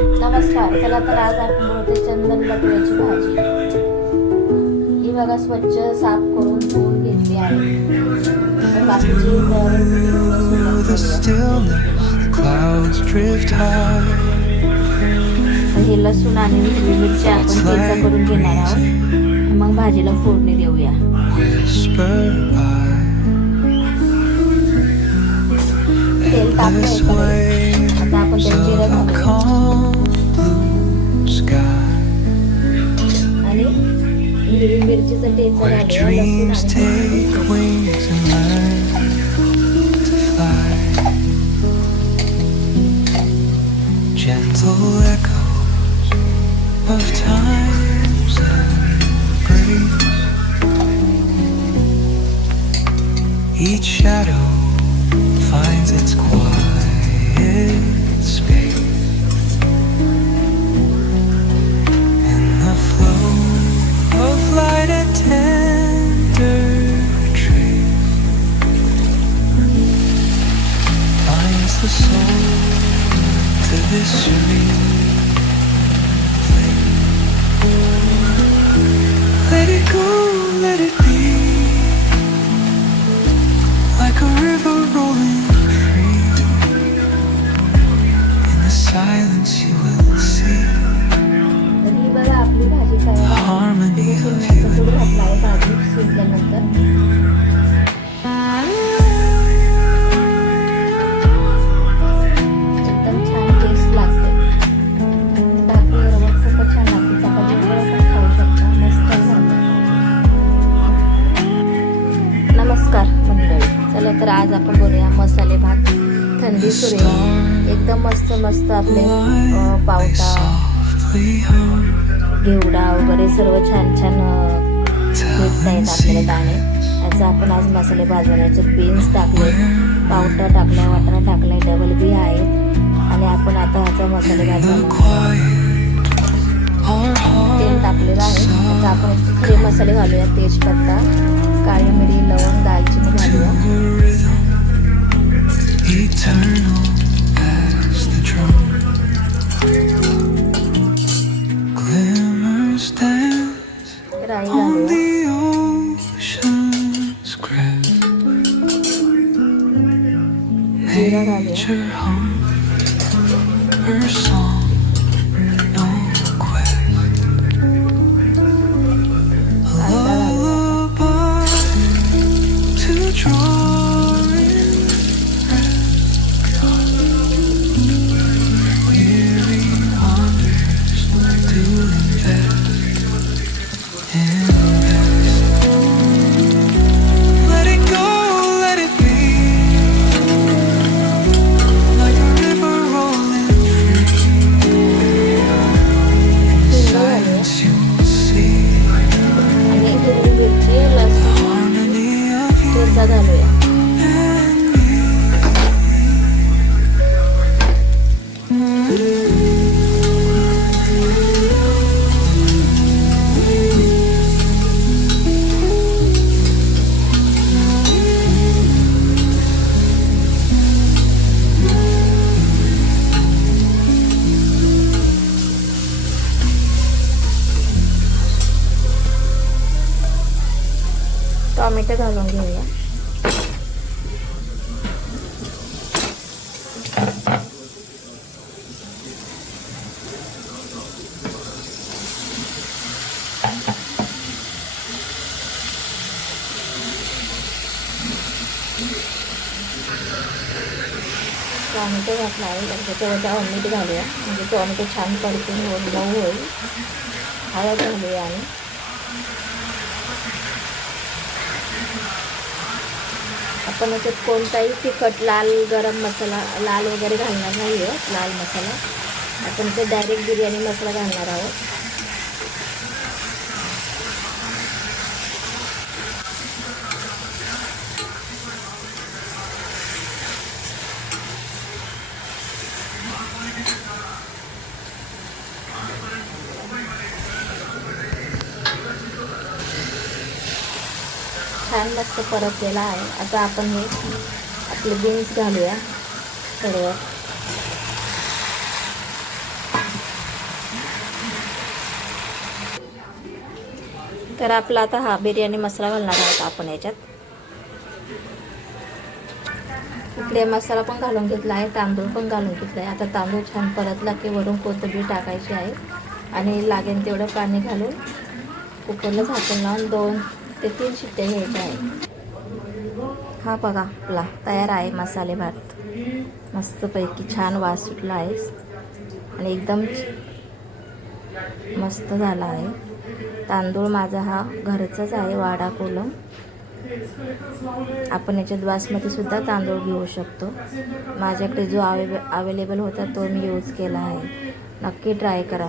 नमस्कार. चला तर आज आपण बनवते चंदन बटव्याची भाजी. ही बघा स्वच्छ साफ करून धुवून घेतली आहे. तर बाकीची हे लसूण आणि हिरवी मिरची आपण ठेचा करून घेणार आहोत. मग भाजीला फोडणी देऊया. तेल टाकलंय. आता आपण त्यात जिरं घालूया आणि हिरवी मिरचीचा ठेचा घालूया. Gentle echoes of times and grace. Each shadow finds its quiet space in the flow of light and tender trace finds the soul to this serene place. Let it go, let it be, like a river rolling free. In the silence you will see the harmony of you and me. नमस्कार मंडळी. चला तर आज आपण बनवूया मसाले भात. थंडी सुरू आहे. एकदम मस्त मस्त आपले पावटा, घेवडा वगैरे सर्व छान छान भेटत आहेत आपल्याला दाणे. याचा आपण आज मसाले भात बनवायचे. बीन्स टाकले, पावटा टाकलाय, वाटाणा टाकलाय, डबल बी आहेत. आणि आपण आता ह्याचा मसाले भात बनवणार. तेल टाकलेलं आहे. आता आपण खडे मसाले घालूया. तेजपत्ता, काळी मिरी, लवंग, दालचिनी घालूया. राई घालूया. जिरा घालूया. टोमॅटो घालून घेऊया. टोमॅटो घातला आहे. त्याच्यावर मीठ घालूया. म्हणजे टोमॅटो छान परतून मऊ होईल. हळद घालूया आणि आपण याच्यात कोणताही तिखट, लाल गरम मसाला, लाल वगैरे घालणार नाही आहे. लाल मसाला आपण ते डायरेक्ट बिर्याणी मसाला घालणार आहोत. छान मस्त परतलेला आहे. आता आपण हे आपले बीन्स घालूया सर्व. तर आपला आता हा बिर्याणी मसाला घालणार आहोत आपण याच्यात. इकडे मसाला पण घालून घेतला आहे, तांदूळ पण घालून घेतला आहे. आता तांदूळ छान परतला की वरून कोथिंबीर टाकायची आहे आणि लागेल तेवढं पाणी घालून कुकरला झाकून लावून 2 ते 3 शिट्ट्या घ्यायच्या आहे. हा बघा आपला तयार आहे मसाले भात. मस्तपैकी छान वास सुटला आहे आणि एकदम मस्त झाला आहे. तांदूळ माझा हा घरचाच आहे, वाडा कोलम. आपण याच्यात बासमती सुद्धा तांदूळ घेऊ शकतो. माझ्याकडे जो अवेलेबल होता तो मी यूज केला आहे. नक्की ट्राय करा.